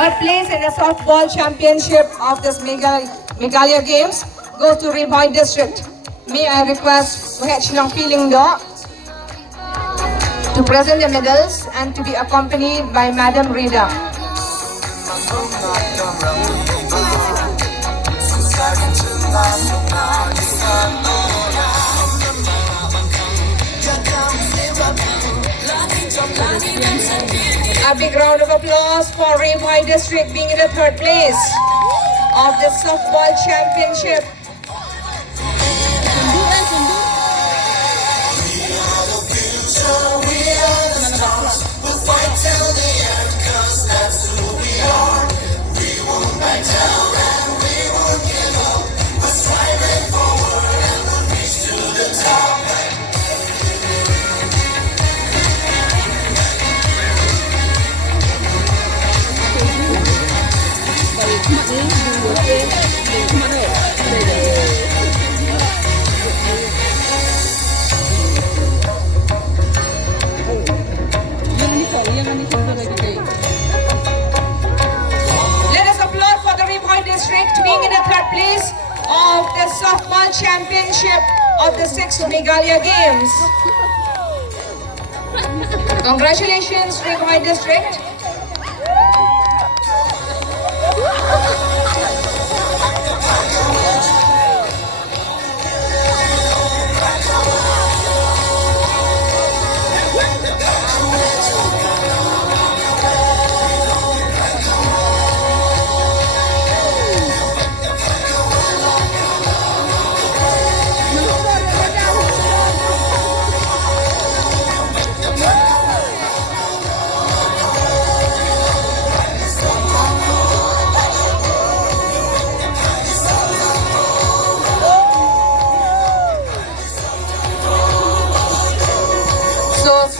Third place in the softball championship of this Meghalaya Games goes to Rimbhai District. May I request Wahechnong Pilingdo to present the medals and to be accompanied by Madam Rida. A big round of applause for Rimbhai District being in the third place of the softball championship. Let us applaud for the Rimbhai District being in the third place of the softball championship of the 6th Meghalaya Games. Congratulations, Rimbhai District.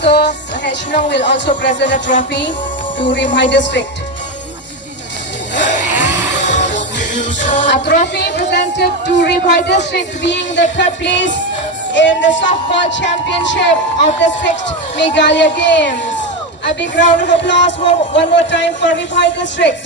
So Wahechnong will also present a trophy to Rimbhai District. A trophy presented to Rimbhai District being the third place in the softball championship of the 6th Meghalaya Games. A big round of applause one more time for Rimbhai District.